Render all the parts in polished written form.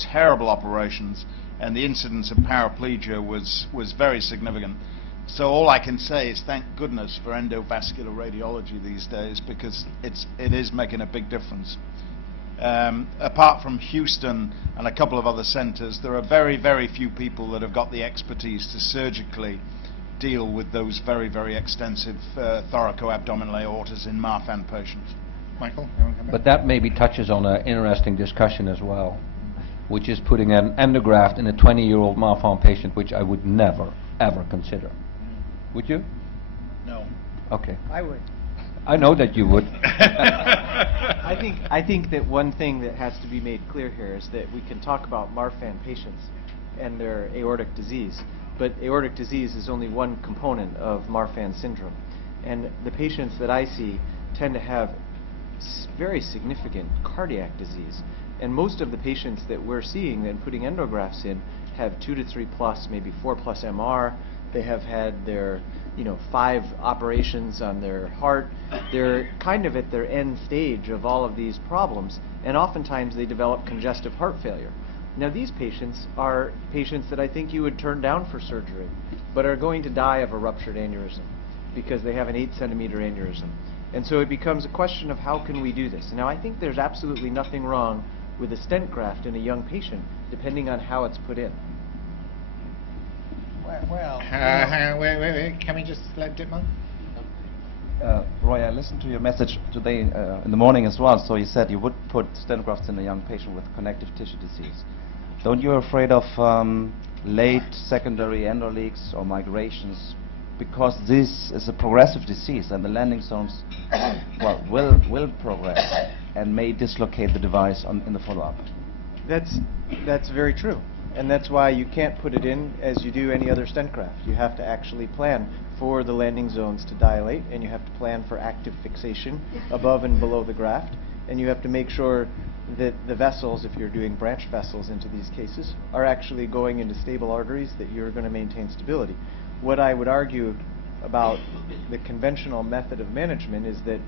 terrible operations, and the incidence of paraplegia was very significant. So all I can say is thank goodness for endovascular radiology these days, because it is making a big difference. Apart from Houston and a couple of other centers, there are very, very few people that have got the expertise to surgically deal with those very, very extensive thoracoabdominal aortas in Marfan patients. Michael, you want to come back? But that maybe touches on an interesting discussion as well, which is putting an endograft in a 20-year-old Marfan patient, which I would never, ever consider. Would you? No. Okay. I would. I know that you would. I think that one thing that has to be made clear here is that we can talk about Marfan patients and their aortic disease, but aortic disease is only one component of Marfan syndrome. And the patients that I see tend to have very significant cardiac disease. And most of the patients that we're seeing and putting endografts in have 2 to 3 plus, maybe 4 plus MR. They have had their 5 operations on their heart. They're kind of at their end stage of all of these problems, and oftentimes they develop congestive heart failure. Now these patients are patients that I think you would turn down for surgery, but are going to die of a ruptured aneurysm because they have an 8-centimeter aneurysm. And so it becomes a question of how can we do this. Now I think there's absolutely nothing wrong with a stent graft in a young patient, depending on how it's put in. Well, wait. Can we just let Dietmar? Roy, I listened to your message today in the morning as well. So you said you would put stent grafts in a young patient with connective tissue disease. Don't you afraid of late secondary endoleaks or migrations? Because this is a progressive disease, and the landing zones will progress and may dislocate the device in the follow-up. That's very true. And that's why you can't put it in as you do any other stent graft. You have to actually plan for the landing zones to dilate, and you have to plan for active fixation above and below the graft, and you have to make sure that the vessels, if you're doing branch vessels into these cases, are actually going into stable arteries that you're going to maintain stability. What I would argue about the conventional method of management is that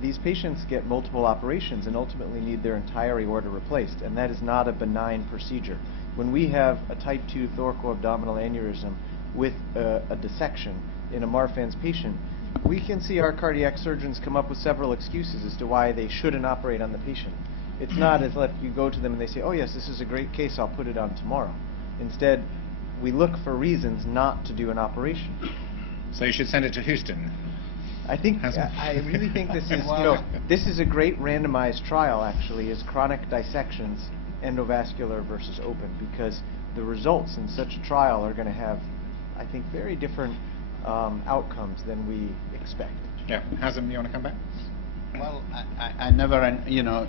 these patients get multiple operations and ultimately need their entire aorta replaced, and that is not a benign procedure. When we have a type 2 thoracoabdominal aneurysm with a dissection in a Marfan's patient, we can see our cardiac surgeons come up with several excuses as to why they shouldn't operate on the patient. It's not as if you go to them and they say, oh yes, this is a great case, I'll put it on tomorrow. Instead, we look for reasons not to do an operation. So you should send it to Houston. I really think this is, this is a great randomized trial actually, is chronic dissections, endovascular versus open, because the results in such a trial are going to have, I think, very different outcomes than we expect. Yeah, Hazem, you want to come back? Well, I never,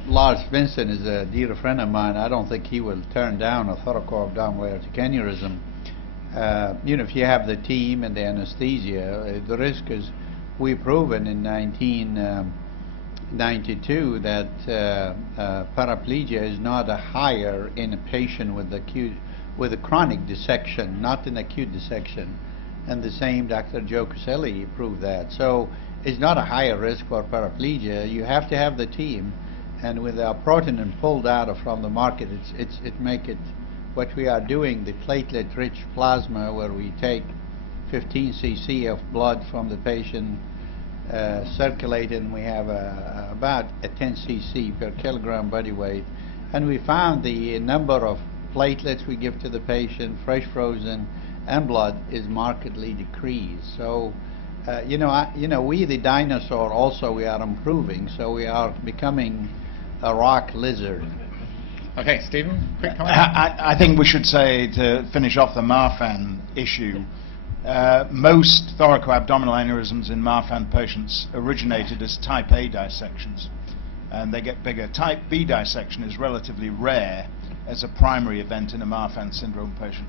Lars Vincent is a dear friend of mine. I don't think he will turn down a thoracoabdominal aortic aneurysm. If you have the team and the anesthesia, the risk is, we've proven in 1992 that paraplegia is not higher in a patient with a chronic dissection, not an acute dissection. And the same Dr. Joe Caselli proved that. So it's not a higher risk for paraplegia. You have to have the team, and with our protein and pulled data from the market, it make it what we are doing, the platelet-rich plasma, where we take 15 cc of blood from the patient, circulate, and we have about a 10 cc per kilogram body weight, and we found the number of platelets we give to the patient, fresh frozen and blood, is markedly decreased. So we the dinosaur also, we are improving, so we are becoming a rock lizard. Okay, Stephen, quick comment. I think we should say, to finish off the Marfan issue, most thoracoabdominal aneurysms in Marfan patients originated as type A dissections, and they get bigger. Type B dissection is relatively rare as a primary event in a Marfan syndrome patient.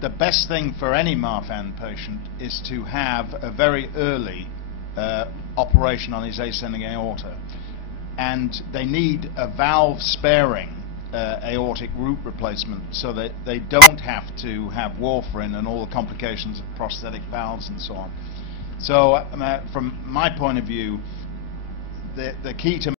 The best thing for any Marfan patient is to have a very early operation on his ascending aorta, and they need a valve sparing aortic root replacement, so that they don't have to have warfarin and all the complications of prosthetic valves and so on. So from my point of view, the key to